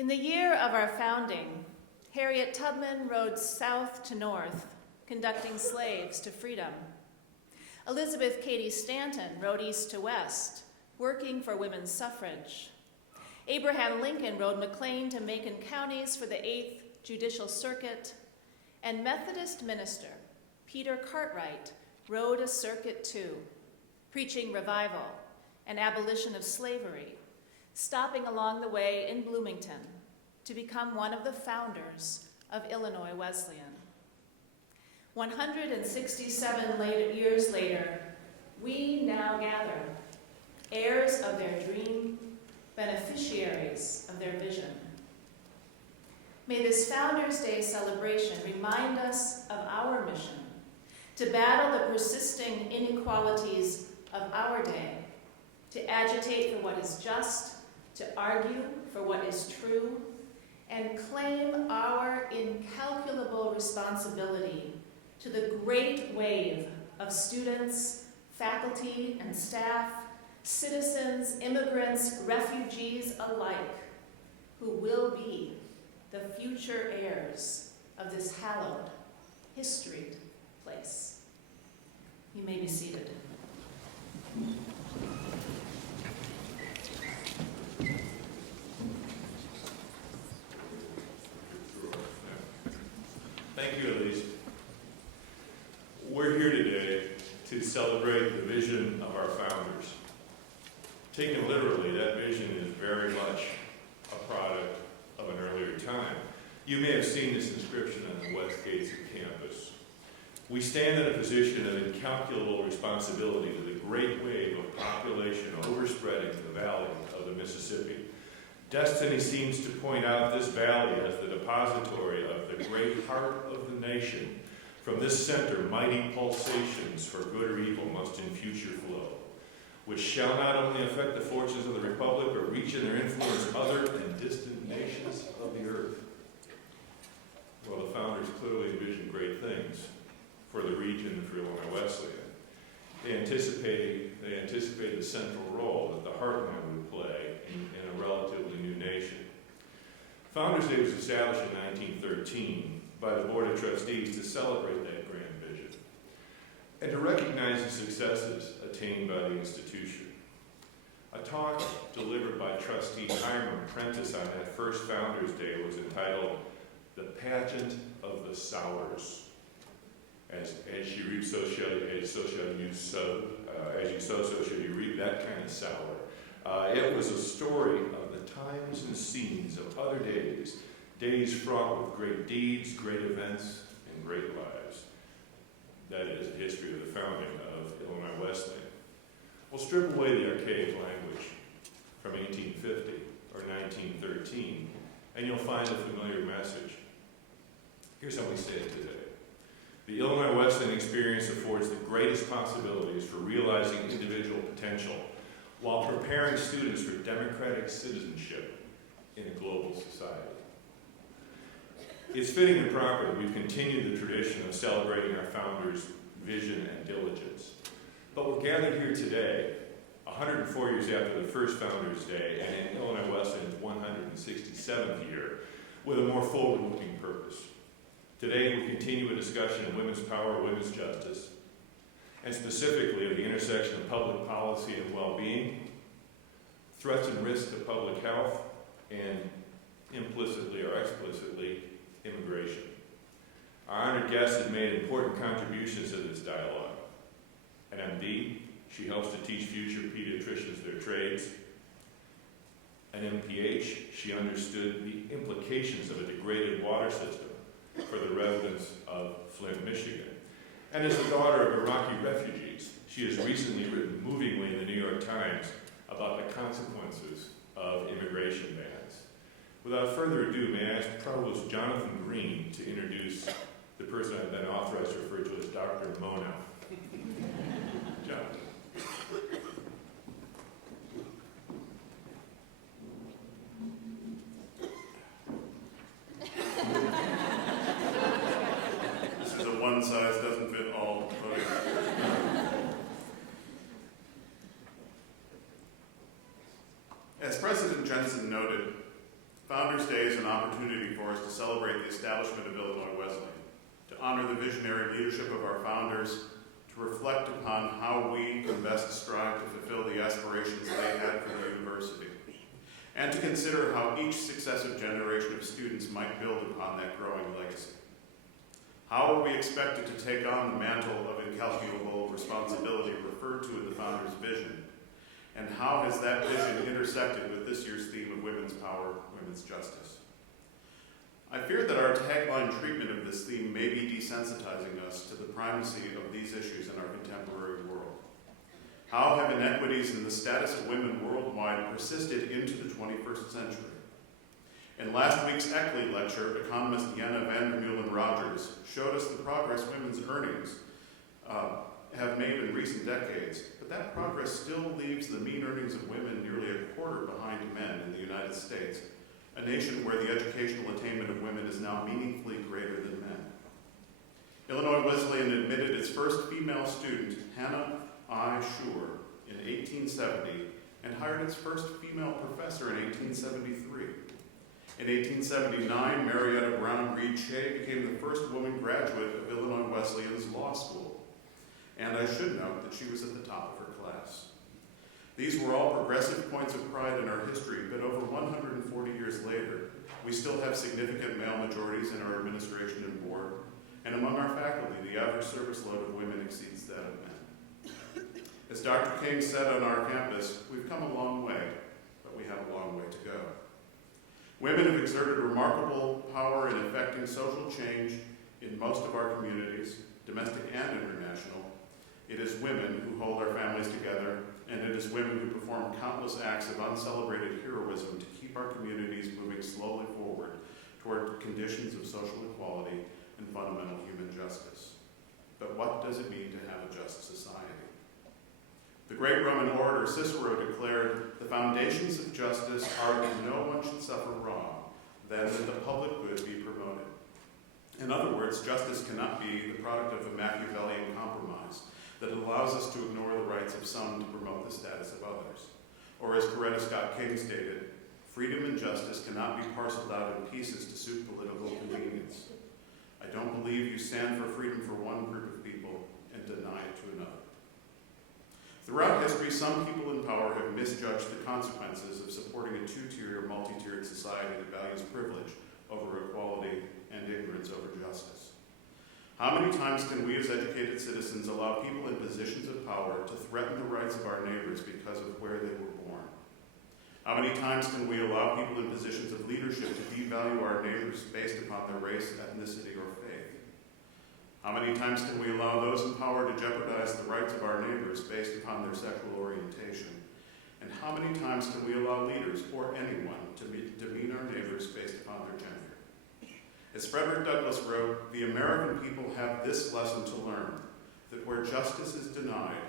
In the year of our founding, Harriet Tubman rode south to north, conducting slaves to freedom. Elizabeth Cady Stanton rode east to west, working for women's suffrage. Abraham Lincoln rode McLean to Macon counties for the 8th Judicial Circuit, and Methodist minister Peter Cartwright rode a circuit too, preaching revival and abolition of slavery, stopping along the way in Bloomington to become one of the founders of Illinois Wesleyan. 167 years later, we now gather, heirs of their dream, beneficiaries of their vision. May this Founders' Day celebration remind us of our mission to battle the persisting inequalities of our day, to agitate for what is just, to argue for what is true, and claim our incalculable responsibility to the great wave of students, faculty, and staff, citizens, immigrants, refugees alike, who will be the future heirs of this hallowed, historied place. You may be seated. Thank you, Elise. We're here today to celebrate the vision of our founders. Taken literally, that vision is very much a product of an earlier time. You may have seen this inscription on the west gates of campus. We stand in a position of incalculable responsibility to the great wave of population overspreading the valley of the Mississippi. Destiny seems to point out this valley as the depository of the great heart of the nation. From this center, mighty pulsations for good or evil must in future flow, which shall not only affect the fortunes of the Republic, but reach in their influence other and distant nations of the earth. Well, the founders clearly envisioned great things for the region and for Illinois Wesleyan. They anticipated the central role that the Heartland would play in a relatively new nation. Founders Day was established in 1913 by the Board of Trustees to celebrate that grand vision and to recognize the successes attained by the institution. A talk delivered by Trustee Hiram Prentice on that first Founders Day was entitled "The Pageant of the Sours." As you reap, so shall you sow. As you sow, so shall you reap. That kind of sour. It was a story of the times and scenes of other days, days fraught with great deeds, great events, and great lives. That is the history of the founding of Illinois Wesleyan. We'll strip away the archaic language from 1850 or 1913, and you'll find a familiar message. Here's how we say it today. The Illinois Wesleyan experience affords the greatest possibilities for realizing individual potential while preparing students for democratic citizenship in a global society. It's fitting and proper that we've continued the tradition of celebrating our founders' vision and diligence. But we're gathered here today, 104 years after the first Founders Day, and in Illinois Wesleyan's 167th year, with a more forward-looking purpose. Today, we continue a discussion of women's power, women's justice, and specifically of the intersection of public policy and well-being, threats and risks to public health, and implicitly or explicitly, immigration. Our honored guest has made important contributions to this dialogue. An MD, she helps to teach future pediatricians their trades. An MPH, she understood the implications of a degraded water system for the residents of Flint, Michigan. And as the daughter of Iraqi refugees, she has recently written movingly in the New York Times about the consequences of immigration bans. Without further ado, may I ask Provost Jonathan Green to introduce the person I've been authorized to refer to as Dr. Mona. Jonathan. One size doesn't fit all. As President Jensen noted, Founders Day is an opportunity for us to celebrate the establishment of Illinois Wesleyan, to honor the visionary leadership of our founders, to reflect upon how we can best strive to fulfill the aspirations they had for the university, and to consider how each successive generation of students might build upon that growing legacy. How are we expected to take on the mantle of incalculable responsibility referred to in the founders' vision? And how has that vision intersected with this year's theme of women's power, women's justice? I fear that our tagline treatment of this theme may be desensitizing us to the primacy of these issues in our contemporary world. How have inequities in the status of women worldwide persisted into the 21st century? In last week's Eckley lecture, economist Jenna Vandermeulen-Rogers showed us the progress women's earnings have made in recent decades, but that progress still leaves the mean earnings of women nearly a quarter behind men in the United States, a nation where the educational attainment of women is now meaningfully greater than men. Illinois Wesleyan admitted its first female student, Hanna-Attisha, in 1870, and hired its first female professor in 1873. In 1879, Marietta Brown Reed Shea became the first woman graduate of Illinois Wesleyan's law school. And I should note that she was at the top of her class. These were all progressive points of pride in our history, but over 140 years later, we still have significant male majorities in our administration and board, and among our faculty, the average service load of women exceeds that of men. As Dr. King said on our campus, we've come a long way, but we have a long way to go. Women have exerted remarkable power in effecting social change in most of our communities, domestic and international. It is women who hold our families together, and it is women who perform countless acts of uncelebrated heroism to keep our communities moving slowly forward toward conditions of social equality and fundamental human justice. But what does it mean to have a just society? The great Roman orator Cicero declared, "The foundations of justice are that no one should suffer wrong, then that the public good be promoted." In other words, justice cannot be the product of a Machiavellian compromise that allows us to ignore the rights of some to promote the status of others. Or as Coretta Scott King stated, freedom and justice cannot be parceled out in pieces to suit political convenience. I don't believe you stand for freedom for one group of people and deny it to another. Throughout history, some people in power have misjudged the consequences of supporting a two-tier or multi-tiered society that values privilege over equality and ignorance over justice. How many times can we as educated citizens allow people in positions of power to threaten the rights of our neighbors because of where they were born? How many times can we allow people in positions of leadership to devalue our neighbors based upon their race, ethnicity, or faith? How many times can we allow those in power to jeopardize the rights of our neighbors based upon their sexual orientation? And how many times can we allow leaders or anyone to demean our neighbors based upon their gender? As Frederick Douglass wrote, the American people have this lesson to learn, that where justice is denied,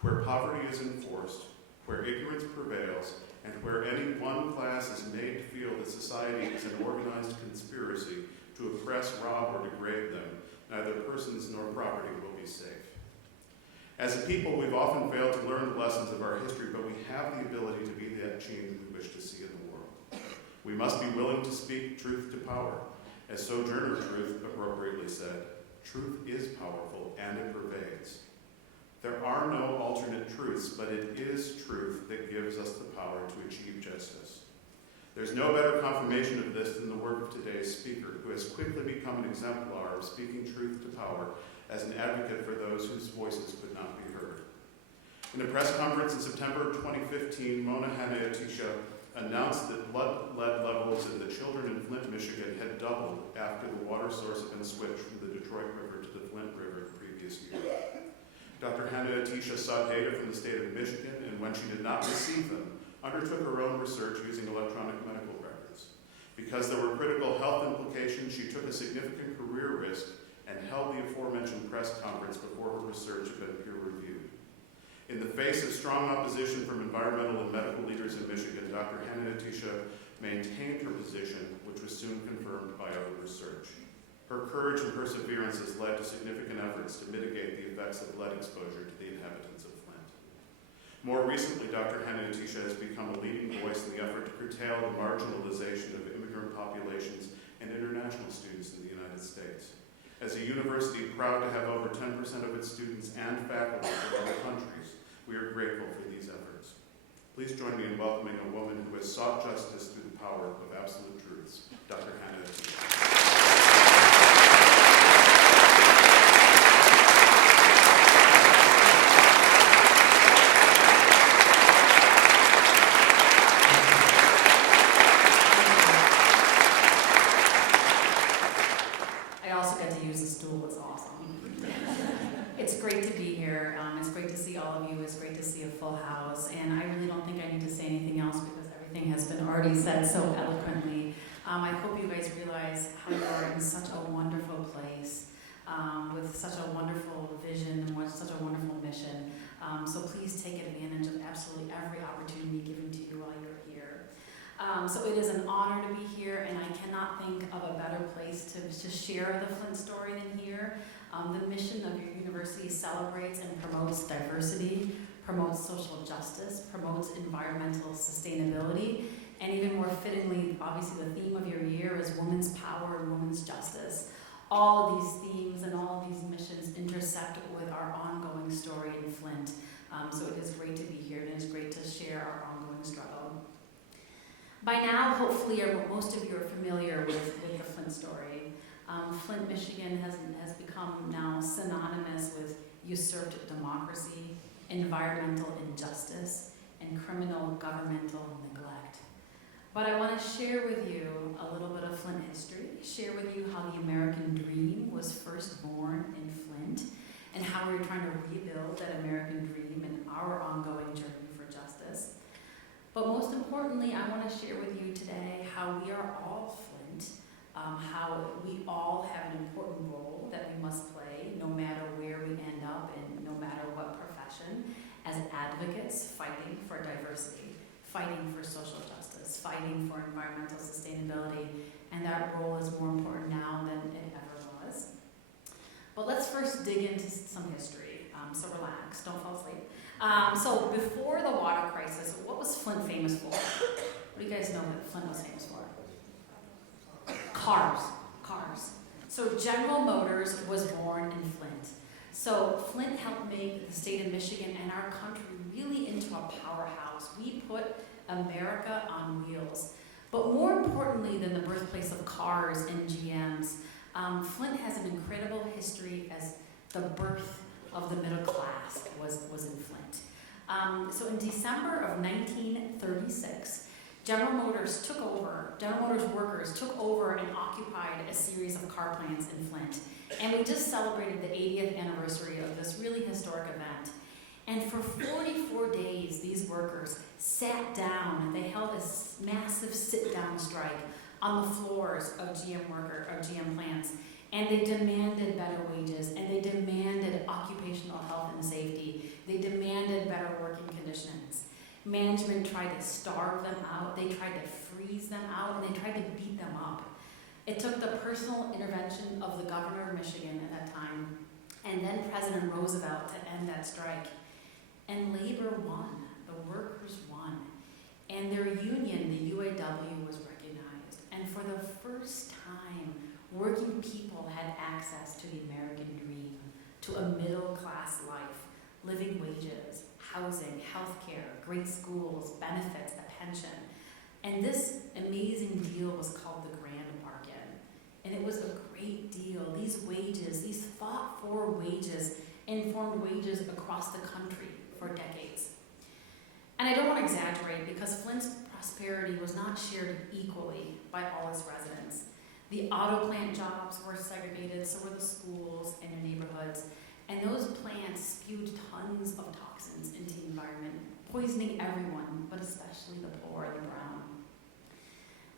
where poverty is enforced, where ignorance prevails, and where any one class is made to feel that society is an organized conspiracy to oppress, rob, or degrade them, neither persons nor property will be safe. As a people, we've often failed to learn the lessons of our history, but we have the ability to be that change we wish to see in the world. We must be willing to speak truth to power. As Sojourner Truth appropriately said, truth is powerful and it pervades. There are no alternate truths, but it is truth that gives us the power to achieve justice. There's no better confirmation of this than the work of today's speaker, who has quickly become an exemplar of speaking truth to power as an advocate for those whose voices could not be heard. In a press conference in September 2015, Mona Hanna-Attisha announced that blood lead levels in the children in Flint, Michigan had doubled after the water source had been switched from the Detroit River to the Flint River the previous year. Dr. Hanna-Attisha sought data from the state of Michigan, and when she did not receive them, undertook her own research using electronic medical records. Because there were critical health implications, she took a significant career risk and held the aforementioned press conference before her research had been peer-reviewed. In the face of strong opposition from environmental and medical leaders in Michigan, Dr. Hanna-Attisha maintained her position, which was soon confirmed by other research. Her courage and perseverance has led to significant efforts to mitigate the effects of lead exposure to the inhabitants of Flint. More recently, Dr. Hanna-Attisha has become a leading voice in the effort to curtail the marginalization of immigrant populations and international students in the United States. As a university proud to have over 10% of its students and faculty from other countries, we are grateful for these efforts. Please join me in welcoming a woman who has sought justice through the power of absolute truths, Dr. Hanna-Attisha. I also get to use the stool. It's awesome. It's great to be here. It's great to see all of you. It's great to see a full house. And I really don't think I need to say anything else because everything has been already said so eloquently. I hope you guys realize how you are in such a wonderful place with such a wonderful vision and such a wonderful mission. So please take advantage of absolutely every opportunity given to you while you're here. So it is an honor to be here, and I cannot think of a better place to share the Flint story than here. The mission of your university celebrates and promotes diversity, promotes social justice, promotes environmental sustainability, and even more fittingly, obviously the theme of your year is women's power and women's justice. All of these themes and all of these missions intersect with our ongoing story in Flint. So it is great to be here, and it is great to share our ongoing struggle. By now, hopefully, most of you are familiar with the Flint story. Flint, Michigan has become now synonymous with usurped democracy, environmental injustice, and criminal governmental neglect. But I want to share with you a little bit of Flint history, share with you how the American dream was first born in Flint, and how we're trying to rebuild that American dream in our ongoing journey for justice. But most importantly, I want to share with you today how we are all Flint, how we all have an important role that we must play no matter where we end up and no matter what profession, as advocates fighting for diversity, fighting for social justice, fighting for environmental sustainability, and that role is more important now than it ever was. But let's first dig into some history, so relax, don't fall asleep. So before the water crisis, what was Flint famous for? What do you guys know what Flint was famous for? Cars. So General Motors was born in Flint. So Flint helped make the state of Michigan and our country really into a powerhouse. We put America on wheels. But more importantly than the birthplace of cars and GMs, Flint has an incredible history as the birth of the middle class was in Flint. So in December of 1936, General Motors workers took over and occupied a series of car plants in Flint. And we just celebrated the 80th anniversary of this really historic event. And for 44 days, these workers sat down and they held a massive sit-down strike on the floors of GM plants. And they demanded better wages, and they demanded occupational health and safety. They demanded better working conditions. Management tried to starve them out, they tried to freeze them out, and they tried to beat them up. It took the personal intervention of the governor of Michigan at that time, and then President Roosevelt to end that strike. And labor won, the workers won. And their union, the UAW, was recognized. And for the first time, working people had access to the American dream, to a middle-class life, living wages, housing, healthcare, great schools, benefits, a pension. And this amazing deal was called the Grand Bargain. And it was a great deal. These wages, these fought-for wages, informed wages across the country for decades. And I don't want to exaggerate because Flint's prosperity was not shared equally by all its residents. The auto plant jobs were segregated, so were the schools and the neighborhoods. And those plants spewed tons of toxins into the environment, poisoning everyone, but especially the poor and the brown.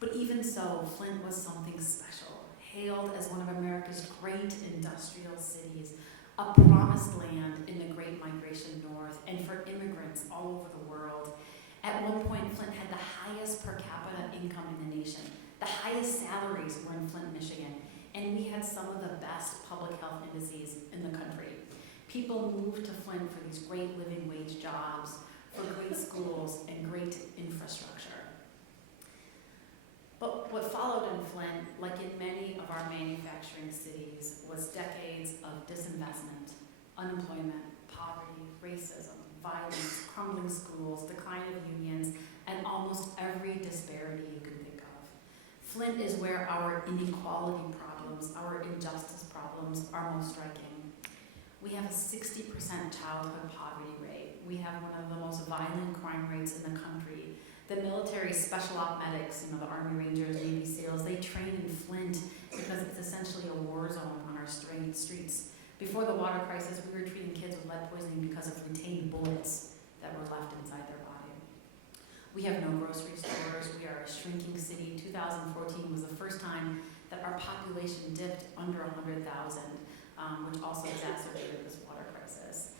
But even so, Flint was something special, hailed as one of America's great industrial cities, a promised land in the Great Migration North, and for immigrants all over the world. At one point, Flint had the highest per capita income in the nation. The highest salaries were in Flint, Michigan, and we had some of the best public health indices in the country. People moved to Flint for these great living wage jobs, for great schools, and great infrastructure. But what followed in manufacturing cities was decades of disinvestment, unemployment, poverty, racism, violence, crumbling schools, decline of unions, and almost every disparity you can think of. Flint is where our inequality problems, our injustice problems are most striking. We have a 60% childhood poverty rate. We have one of the most violent crime rates in the country. The military special op medics, the Army Rangers, Navy SEALs, they train in Flint because it's essentially a war zone on our streets. Before the water crisis, we were treating kids with lead poisoning because of retained bullets that were left inside their body. We have no grocery stores. We are a shrinking city. 2014 was the first time that our population dipped under 100,000, which also exacerbated this water crisis.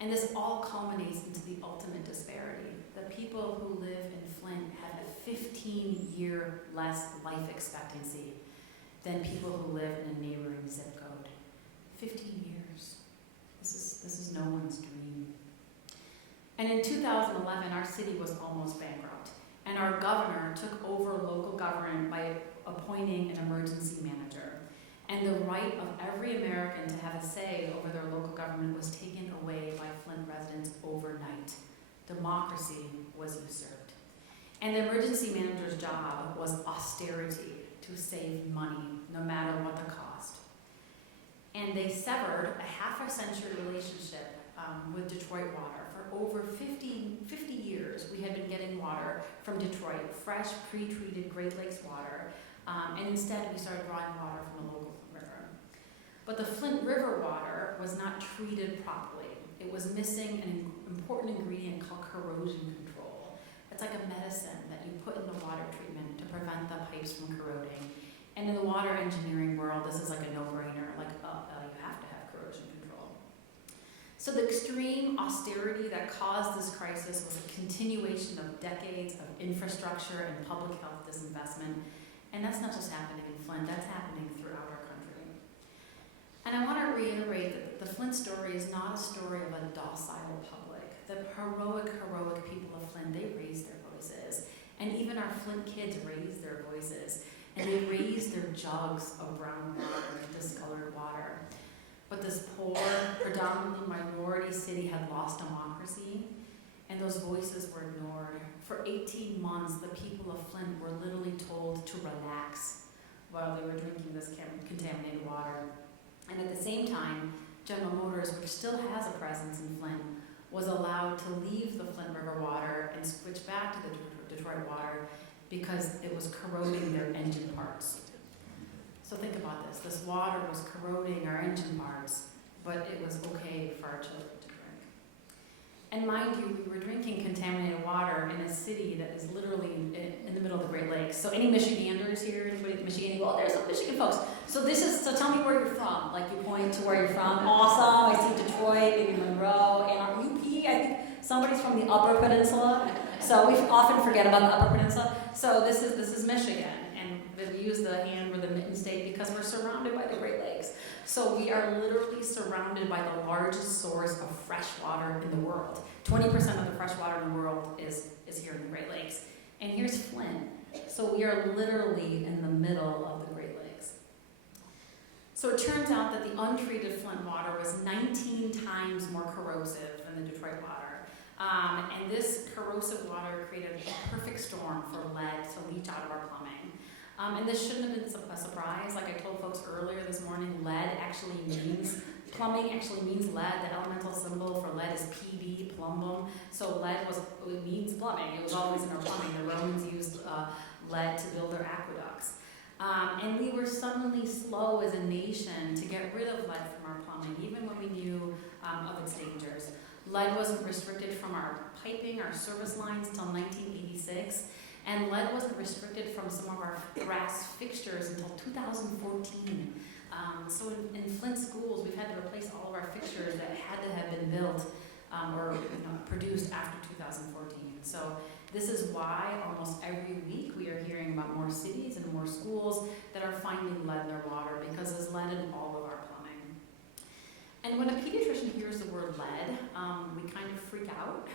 And this all culminates into the ultimate disparity. The people who live in Flint have a 15-year less life expectancy than people who live in a neighboring zip code. 15 years. This is no one's dream. And in 2011, our city was almost bankrupt, and our governor took over local government by appointing an emergency manager. And the right of every American to have a say over their local government was taken away by Flint residents overnight. Democracy was usurped. And the emergency manager's job was austerity, to save money, no matter what the cost. And they severed a half-a-century relationship with Detroit Water. For over 50 years, we had been getting water from Detroit, fresh, pre-treated Great Lakes water, and instead we started drawing water from the local river. But the Flint River water was not treated properly. It was missing an important ingredient called corrosion control. It's like a medicine that you put in the water treatment to prevent the pipes from corroding. And in the water engineering world, this is like a no-brainer, like, you have to have corrosion control. So the extreme austerity that caused this crisis was a continuation of decades of infrastructure and public health disinvestment. And that's not just happening in Flint, that's happening throughout our country. And I want to reiterate that the Flint story is not a story of a docile public. The heroic people of Flint, they raised their voices. And even our Flint kids raised their voices. And they raised their jugs of brown water, discolored water. But this poor, predominantly minority city had lost democracy, and those voices were ignored. For 18 months, the people of Flint were literally told to relax while they were drinking this contaminated water. And at the same time, General Motors, which still has a presence in Flint, was allowed to leave the Flint River water and switch back to the Detroit water because it was corroding their engine parts. So think about this. This water was corroding our engine parts, but it was okay for our children to drink. And mind you, we were drinking contaminated water in a city that is literally in the middle of the Great Lakes. So any Michiganders here? Anybody Michigan? Well, there's some Michigan folks. So tell me where you're from. Like you point to where you're from. Awesome. I see Detroit, maybe Monroe, and our UP. I think somebody's from the Upper Peninsula. So we often forget about the Upper Peninsula. So this is Michigan. We use the hand or the mitten state because we're surrounded by the Great Lakes. So we are literally surrounded by the largest source of fresh water in the world. 20% of the fresh water in the world is here in the Great Lakes. And here's Flint. So we are literally in the middle of the Great Lakes. So it turns out that the untreated Flint water was 19 times more corrosive than the Detroit water. And this corrosive water created a perfect storm for lead to leach out of our plumbing. And this shouldn't have been a surprise. Like I told folks earlier this morning, plumbing actually means lead. The elemental symbol for lead is Pb, plumbum. So it means plumbing. It was always in our plumbing. The Romans used lead to build their aqueducts. And we were suddenly slow as a nation to get rid of lead from our plumbing, even when we knew of its dangers. Lead wasn't restricted from our piping, our service lines, until 1986. And lead wasn't restricted from some of our brass fixtures until 2014. So in Flint schools, we've had to replace all of our fixtures that had to have been built or produced after 2014. So this is why almost every week we are hearing about more cities and more schools that are finding lead in their water because there's lead in all of our plumbing. And when a pediatrician hears the word lead, we kind of freak out.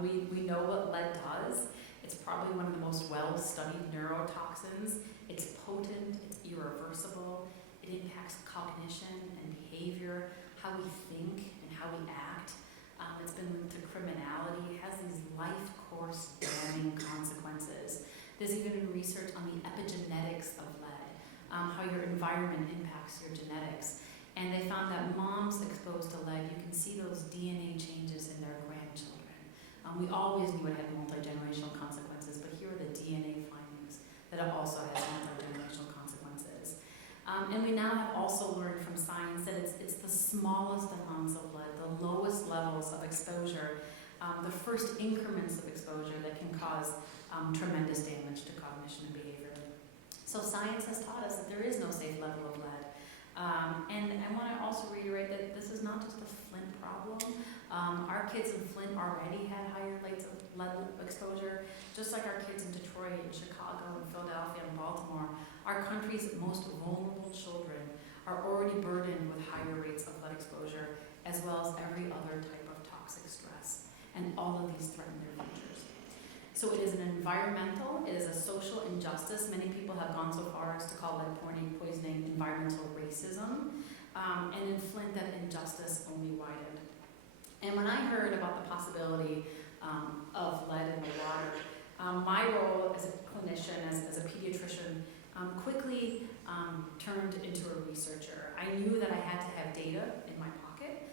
We know what lead does. It's probably one of the most well-studied neurotoxins. It's potent, it's irreversible, It impacts cognition and behavior, how we think and how we act. It's been linked to criminality. It has these life course damning consequences. There's even been research on the epigenetics of lead, how your environment impacts your genetics. And they found that moms exposed to lead, you can see those DNA changes in their grandchildren. We always knew it had multi-generational consequences, but here are the DNA findings that it also has multi-generational consequences. And we now have also learned from science that it's the smallest amounts of lead, the lowest levels of exposure, the first increments of exposure that can cause tremendous damage to cognition and behavior. So science has taught us that there is no safe level of lead. And I want to also reiterate that this is not just a Flint problem. Our kids in Flint already had higher rates of lead exposure, just like our kids in Detroit and Chicago and Philadelphia and Baltimore. Our country's most vulnerable children are already burdened with higher rates of lead exposure, as well as every other type of toxic stress. And all of these threaten their futures. So it is an environmental, it is a social injustice. Many people have gone so far as to call lead poisoning environmental racism. And in Flint, that injustice only widened. And when I heard about the possibility of lead in the water, my role as a clinician, as a pediatrician, quickly turned into a researcher. I knew that I had to have data in my pocket,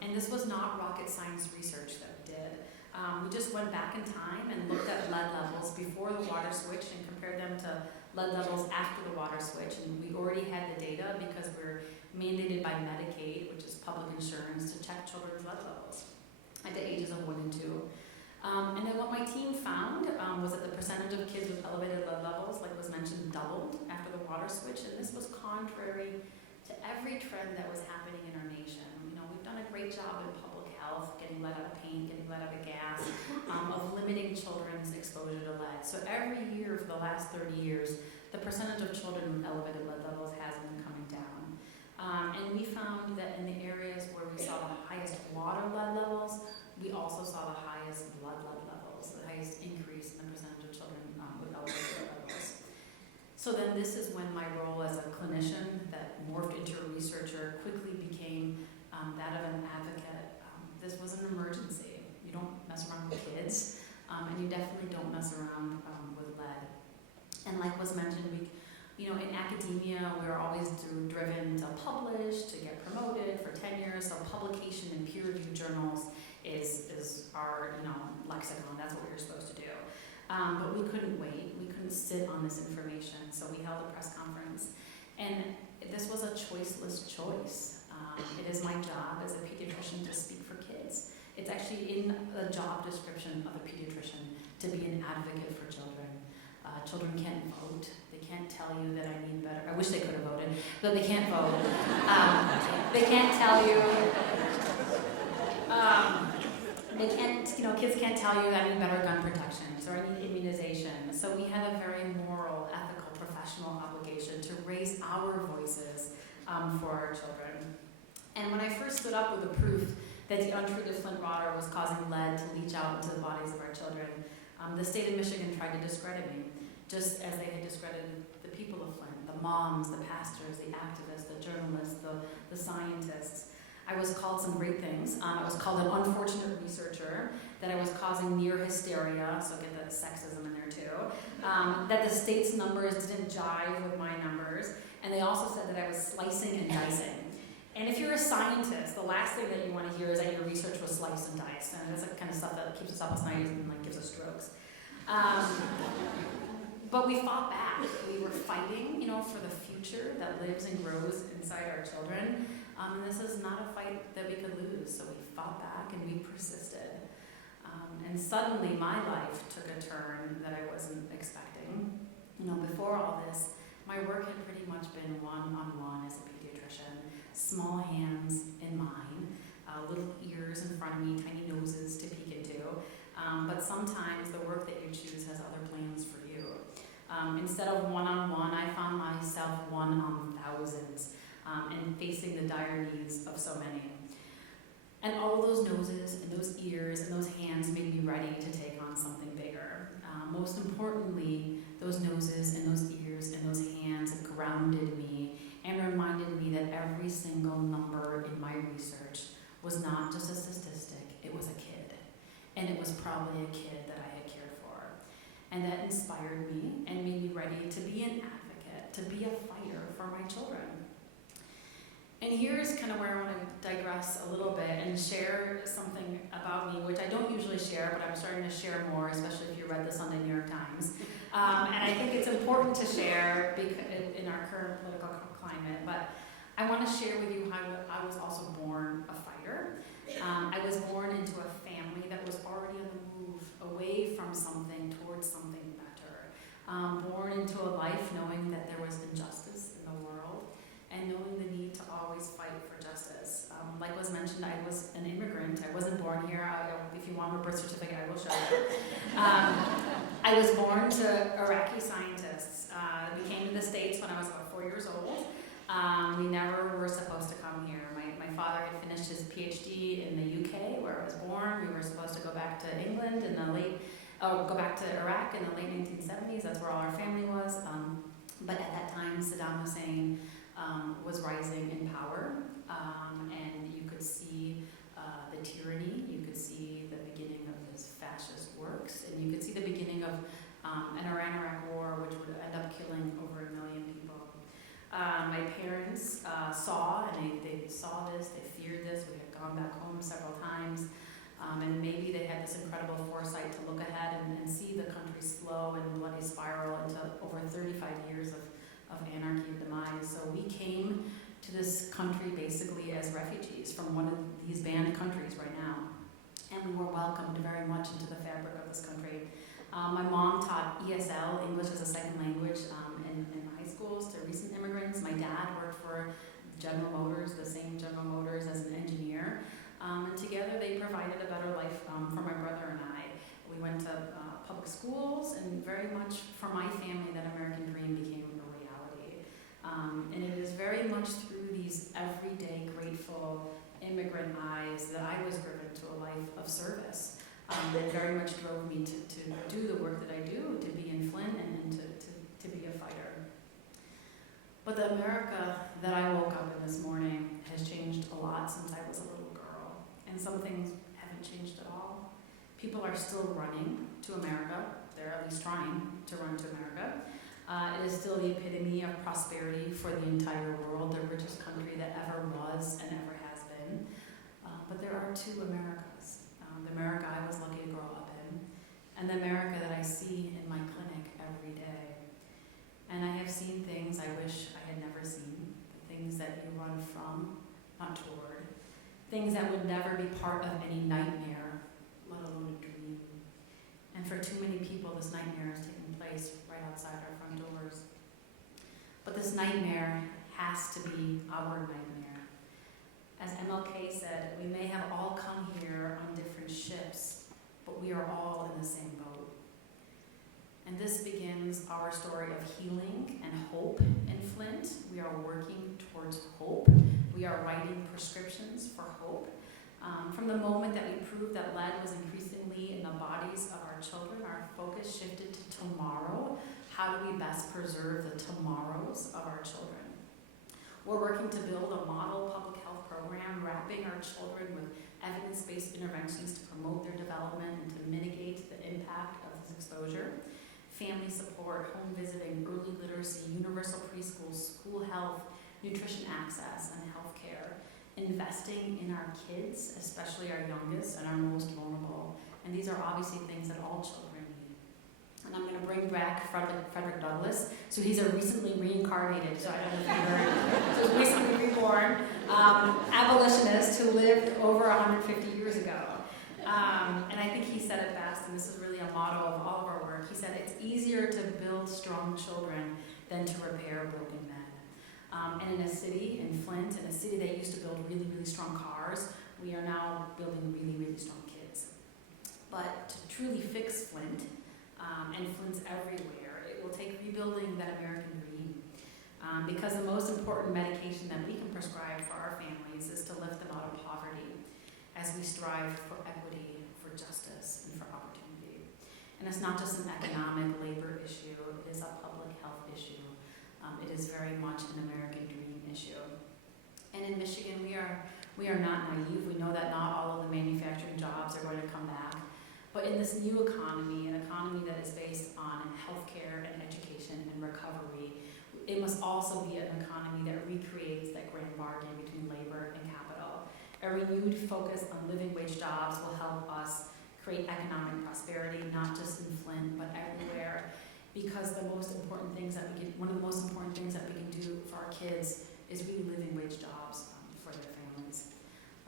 and this was not rocket science research that we did. We just went back in time and looked at lead levels before the water switch and compared them to lead levels after the water switch. And we already had the data because we're mandated by Medicaid, which is public insurance, to check children's lead levels at the ages of 1 and 2. And then what my team found was that the percentage of kids with elevated lead levels, like was mentioned, doubled after the water switch. And this was contrary to every trend that was happening in our nation. You know, we've done a great job in public health, getting lead out of paint, getting lead out of gas, of limiting children's exposure to lead. So every year for the last 30 years, the percentage of children with elevated lead levels has been coming down. And we found that in the areas where we saw the highest water lead levels, we also saw the highest blood lead levels, the highest increase in the percentage of children with elevated lead levels. So then this is when my role as a clinician that morphed into a researcher quickly became that of an advocate. This was an emergency. You don't mess around with kids, and you definitely don't mess around with lead. And like was mentioned, in academia, we're always driven to publish, to get promoted for tenure. So publication in peer-reviewed journals is our lexicon. That's what we were supposed to do. But we couldn't wait. We couldn't sit on this information. So we held a press conference, and this was a choiceless choice. It is my job as a pediatrician to speak for kids. It's actually in the job description of a pediatrician to be an advocate for children. Children can't vote. They can't tell you that I need better. I wish they could have voted, but they can't vote. They can't tell you. They can't. Kids can't tell you that I need better gun protection or I need immunization. So we have a very moral, ethical, professional obligation to raise our voices for our children. And when I first stood up with the proof that the untreated Flint water was causing lead to leach out into the bodies of our children, the state of Michigan tried to discredit me, just as they had discredited the people of Flint, the moms, the pastors, the activists, the journalists, the scientists. I was called some great things. I was called an unfortunate researcher, that I was causing near hysteria, so get the sexism in there too, that the state's numbers didn't jive with my numbers, and they also said that I was slicing and dicing. And if you're a scientist, the last thing that you want to hear is that your research was sliced and diced, and that's the kind of stuff that keeps us up at night and gives us strokes. But we fought back. We were fighting, for the future that lives and grows inside our children. And this is not a fight that we could lose. So we fought back and we persisted. And suddenly my life took a turn that I wasn't expecting. Before all this, my work had pretty much been one-on-one as a pediatrician. Small hands in mine, little ears in front of me, tiny noses to peek into. But sometimes the work that you choose has other plans for you. Instead of one-on-one, I found myself one on thousands, and facing the dire needs of so many. And all of those noses and those ears and those hands made me ready to take on something bigger. Most importantly, those noses and those ears and those hands grounded me and reminded every single number in my research was not just a statistic, it was a kid. And it was probably a kid that I had cared for. And that inspired me and made me ready to be an advocate, to be a fighter for my children. And here's kind of where I want to digress a little bit and share something about me, which I don't usually share, but I'm starting to share more, especially if you read the Sunday New York Times. And I think it's important to share because in our current political climate, but I want to share with you how I was also born a fighter. I was born into a family that was already on the move away from something towards something better. Born into a life knowing that there was injustice in the world and knowing the need to always fight for justice. Like was mentioned, I was an immigrant. I wasn't born here. If you want a birth certificate, I will show you. I was born to Iraqi scientists. We came to the States when I was about 4 years old. We never were supposed to come here. My father had finished his PhD in the UK, where I was born. We were supposed to go back to England in the go back to Iraq in the late 1970s. That's where all our family was. But at that time, Saddam Hussein was rising in power, and you could see the tyranny, you could see the beginning of his fascist works, and you could see the beginning of an Iran-Iraq war, which would end up killing over 1 million people. My parents saw, and they saw this, they feared this. We had gone back home several times, and maybe they had this incredible foresight to look ahead and see the country slow and bloody spiral into over 35 years of anarchy and demise. So we came to this country basically as refugees from one of these banned countries right now. And we were welcomed very much into the fabric of this country. My mom taught ESL, English as a second language, in high schools to recent immigrants. My dad worked for General Motors, the same General Motors, as an engineer. And together they provided a better life for my brother and I. We went to public schools, and very much for my family that American dream became a reality. And it is very much through these everyday grateful immigrant eyes that I was driven to a life of service. That very much drove me to do the work that I do, to be in Flint and to be a fighter. But the America that I woke up in this morning has changed a lot since I was a little girl. And some things haven't changed at all. People are still running to America. They're at least trying to run to America. It is still the epitome of prosperity for the entire world, the richest country that ever was and ever has been. But there are two Americas. The America I was lucky to grow up in, and the America that I see in my clinic every day. And I have seen things I wish I had never seen, things that you run from, not toward, things that would never be part of any nightmare, let alone a dream. And for too many people, this nightmare is taking place right outside our front doors. But this nightmare has to be our nightmare. As MLK said, we may have all come here on different ships, but we are all in the same boat. And this begins our story of healing and hope in Flint. We are working towards hope. We are writing prescriptions for hope. From the moment that we proved that lead was increasingly in the bodies of our children, our focus shifted to tomorrow. How do we best preserve the tomorrows of our children? We're working to build a model public health program, wrapping our children with evidence-based interventions to promote their development and to mitigate the impact of this exposure. Family support, home visiting, early literacy, universal preschool, school health, nutrition access, and health care. Investing in our kids, especially our youngest and our most vulnerable. And these are obviously things that all children need. And I'm going to bring back Frederick Douglass. So he's a recently reincarnated, so I don't know if you heard, so he's recently reborn, abolitionist who lived over 150 years ago. And I think he said it best, and this is really a motto of all of our work. He said, it's easier to build strong children than to repair broken men. And in a city, in Flint, in a city that used to build really, really strong cars, we are now building really, really strong kids. But to truly fix Flint, and Flint's everywhere, it will take rebuilding that American dream. Because the most important medication that we can prescribe for our families is to lift them out of poverty as we strive for equity, for justice, and for opportunity. And it's not just an economic labor issue, it is a public health issue. It is very much an American dream issue. We are not naive. We know that not all of the manufacturing jobs are going to come back. But in this new economy, an economy that is based on healthcare and education and recovery, it must also be an economy that recreates that grand bargain between labor and capital. A renewed focus on living wage jobs will help us create economic prosperity, not just in Flint, but everywhere. Because the most important things that we can, one of the most important things that we can do for our kids is really living wage jobs for their families.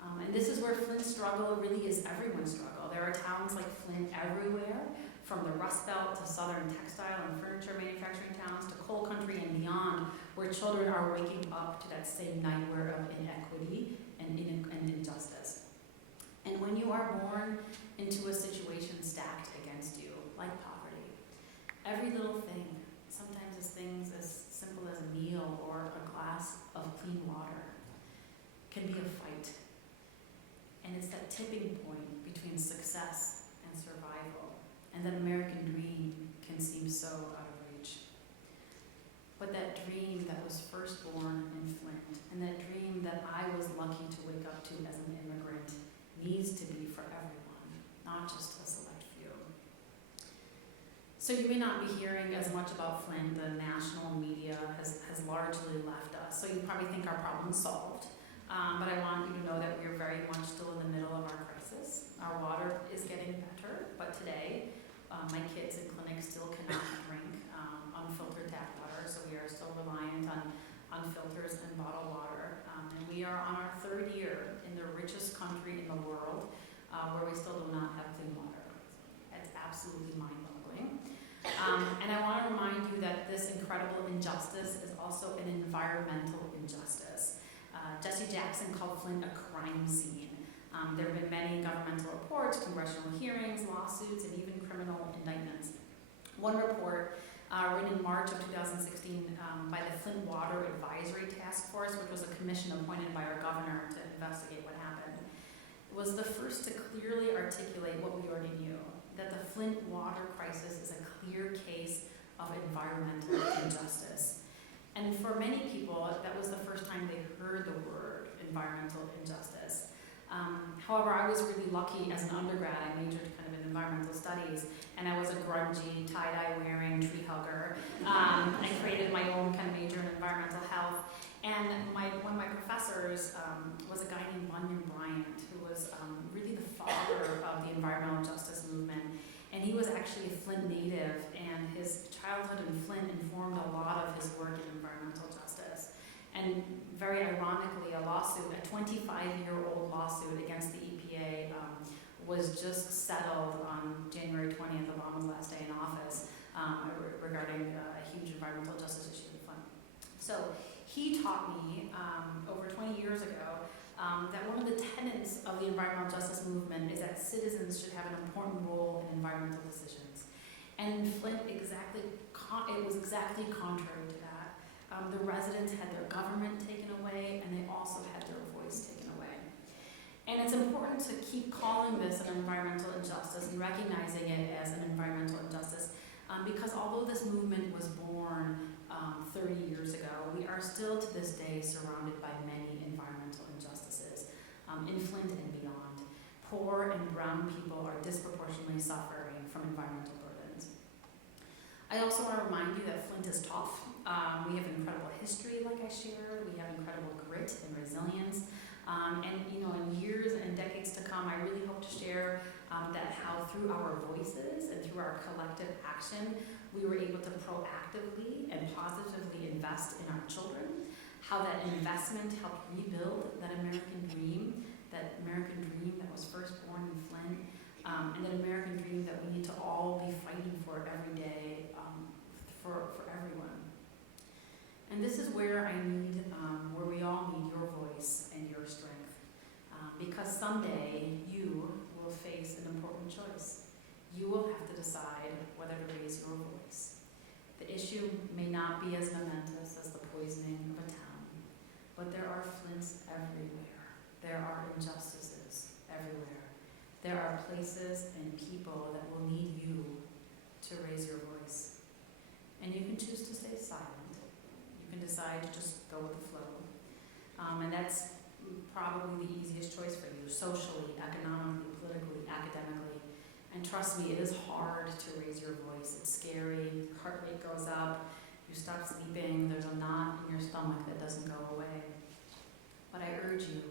And this is where Flint's struggle really is everyone's struggle. There are towns like Flint everywhere, from the Rust Belt to southern textile and furniture manufacturing towns to coal country and beyond, where children are waking up to that same nightmare of inequity and injustice. And when you are born into a situation stacked against you, like poverty, every little thing, sometimes it's things as simple as a meal or a glass of clean water, can be a fight. And it's that tipping point between success and survival, and that American dream can seem so out of reach. But that dream that was first born in Flint, and that dream that I was lucky to wake up to as an immigrant, needs to be for everyone, not just a select few. So you may not be hearing as much about Flint. The national media has largely left us, so you probably think our problem's solved. But I want you to know that we're very much still in the middle of our crisis. Our water is getting better, but today, my kids in clinics still cannot drink unfiltered tap water, so we are still reliant on filters and bottled water. And we are on our third year in the richest country in the world where we still do not have clean water. It's absolutely mind-boggling. And I want to remind you that this incredible injustice is also an environmental injustice. Jesse Jackson called Flint a crime scene. There have been many governmental reports, congressional hearings, lawsuits, and even criminal indictments. One report written in March of 2016 by the Flint Water Advisory Task Force, which was a commission appointed by our governor to investigate what happened, was the first to clearly articulate what we already knew, that the Flint water crisis is a clear case of environmental injustice. And for many people, that was the first time they heard the word environmental injustice. However, I was really lucky as an undergrad. I majored kind of in environmental studies, and I was a grungy, tie-dye wearing tree hugger. I created my own kind of major in environmental health. And one of my professors was a guy named Bunyan Bryant, who was really the father of the environmental justice movement. And he was actually a Flint native, and his childhood in Flint informed a lot of his work in environmental justice. And very ironically, a 25-year-old lawsuit against the EPA was just settled on January 20th, Obama's last day in office, regarding a huge environmental justice issue in Flint. So he taught me over 20 years ago that one of the tenets of the environmental justice movement is that citizens should have an important role in environmental decisions. And in Flint, it was exactly contrary to that. The residents had their government taken away, and they also had their voice taken away. And it's important to keep calling this an environmental injustice and recognizing it as an environmental injustice, because although this movement was born 30 years ago, we are still to this day surrounded by many environmental injustices in Flint and beyond. Poor and brown people are disproportionately suffering from environmental burdens. I also want to remind you that Flint is tough. We have incredible history, like I shared. We have incredible grit and resilience. And in years and decades to come, I really hope to share that how through our voices and through our collective action, we were able to proactively and positively invest in our children, how that investment helped rebuild that American dream that was first born in Flint, and that American dream that we need to all be fighting for every day for everyone. And this is where where we all need your voice and your strength, because someday you will face an important choice. You will have to decide whether to raise your voice. The issue may not be as momentous as the poisoning of a town, but there are Flints everywhere. There are injustices everywhere. There are places and people that will need you to raise your voice. And you can choose to stay silent. You can decide to just go with the flow. And that's probably the easiest easiest choice for you, socially, economically, politically, academically. And trust me, it is hard to raise your voice. It's scary, heart rate goes up, you stop sleeping, there's a knot in your stomach that doesn't go away. But I urge you,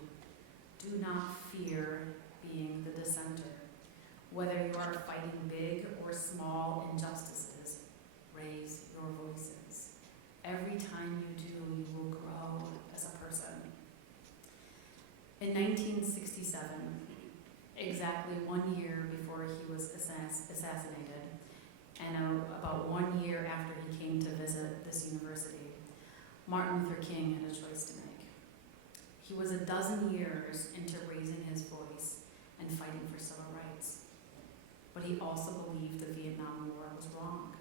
do not fear being the dissenter. Whether you are fighting big or small injustices, raise your voices. Every time you do, you will grow as a person. In 1967, exactly 1 year before he was assassinated, and about 1 year after he came to visit this university, Martin Luther King had a choice to make. He was 12 years into raising his voice and fighting for civil rights. But he also believed the Vietnam War was wrong.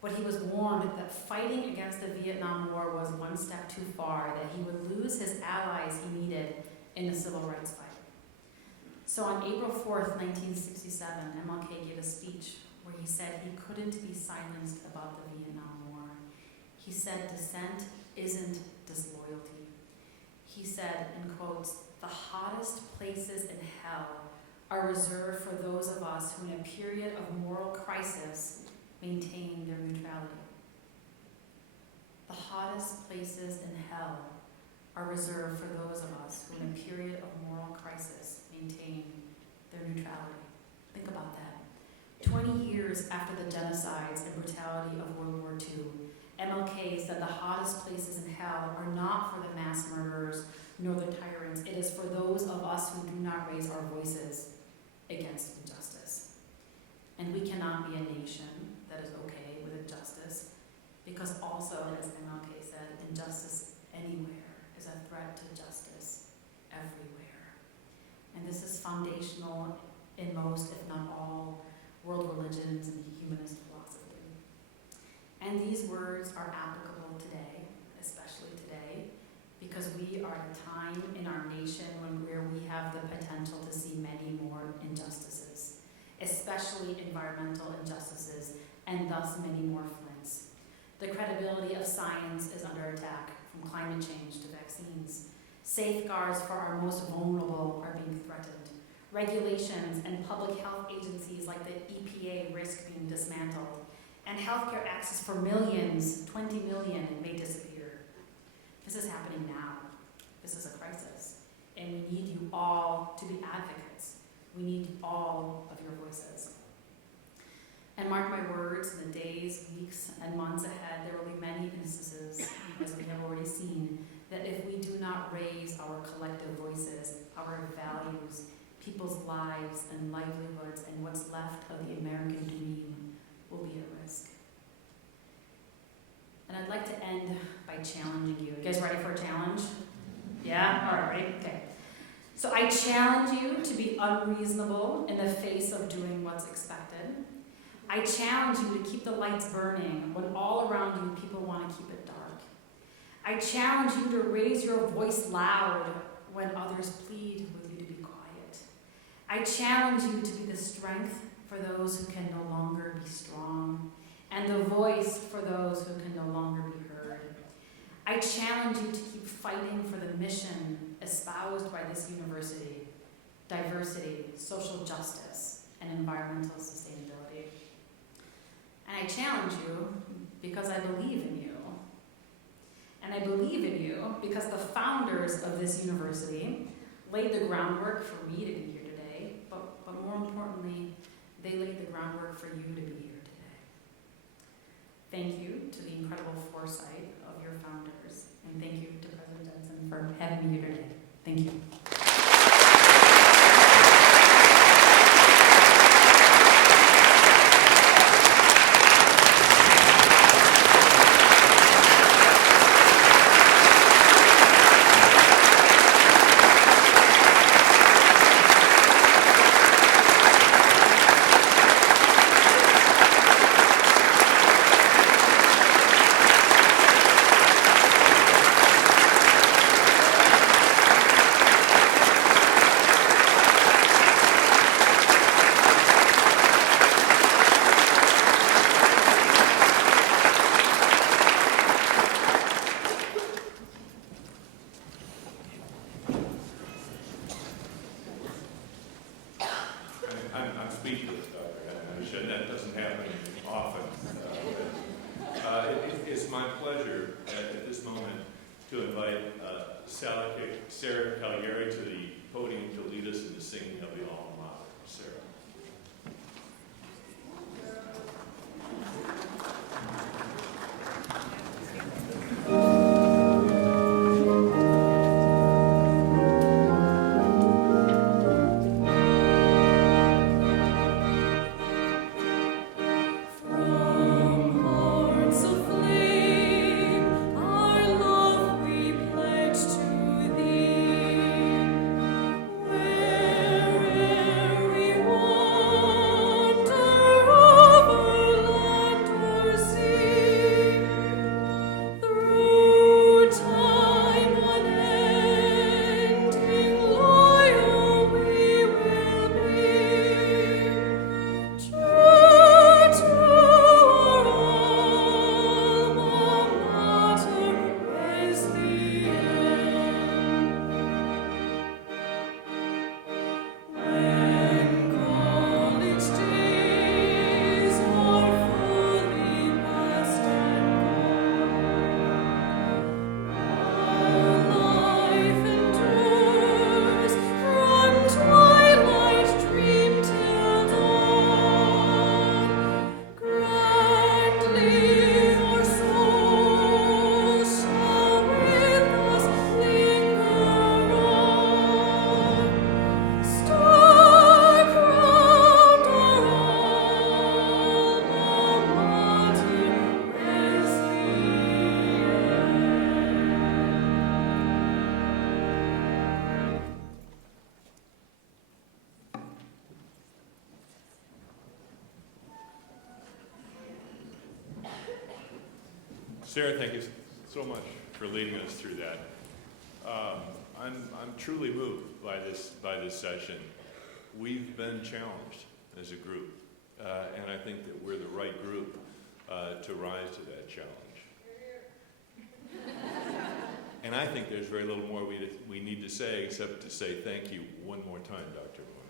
But he was warned that fighting against the Vietnam War was one step too far, that he would lose his allies he needed in the civil rights fight. So on April 4th, 1967, MLK gave a speech where he said he couldn't be silenced about the Vietnam War. He said dissent isn't disloyalty. He said, in quotes, "The hottest places in hell are reserved for those of us who in a period of moral crisis maintain their neutrality." The hottest places in hell are reserved for those of us who in a period of moral crisis maintain their neutrality. Think about that. 20 years after the genocides and brutality of World War II, MLK said the hottest places in hell are not for the mass murderers nor the tyrants. It is for those of us who do not raise our voices against injustice. And we cannot be a nation that is okay with injustice, because also, as MLK said, injustice anywhere is a threat to justice everywhere. And this is foundational in most, if not all, world religions and humanist philosophy. And these words are applicable today, especially today, because we are at a time in our nation where we have the potential to see many more injustices, especially environmental injustices, and thus many more Flints. The credibility of science is under attack, from climate change to vaccines. Safeguards for our most vulnerable are being threatened. Regulations and public health agencies like the EPA risk being dismantled. And healthcare access for millions, 20 million, may disappear. This is happening now. This is a crisis. And we need you all to be advocates. We need all of your voices. And mark my words, in the days, weeks, and months ahead, there will be many instances, as we have already seen, that if we do not raise our collective voices, our values, people's lives and livelihoods, and what's left of the American dream will be at risk. And I'd like to end by challenging you. You guys ready for a challenge? Yeah? All right, ready? Okay. So I challenge you to be unreasonable in the face of doing what's expected. I challenge you to keep the lights burning when all around you people want to keep it dark. I challenge you to raise your voice loud when others plead with you to be quiet. I challenge you to be the strength for those who can no longer be strong, and the voice for those who can no longer be heard. I challenge you to keep fighting for the mission espoused by this university: diversity, social justice, and environmental sustainability. And I challenge you because I believe in you. And I believe in you because the founders of this university laid the groundwork for me to be here today, but more importantly, they laid the groundwork for you to be here today. Thank you to the incredible foresight of your founders, and thank you to President Jensen for having me here today. Thank you. invite Sarah Caligari to the podium to lead us in the singing of the alma mater. Sarah. Sarah, thank you so much for leading us through that. I'm truly moved by this session. We've been challenged as a group, and I think that we're the right group to rise to that challenge. And I think there's very little more we need to say except to say thank you one more time, Dr. Moon.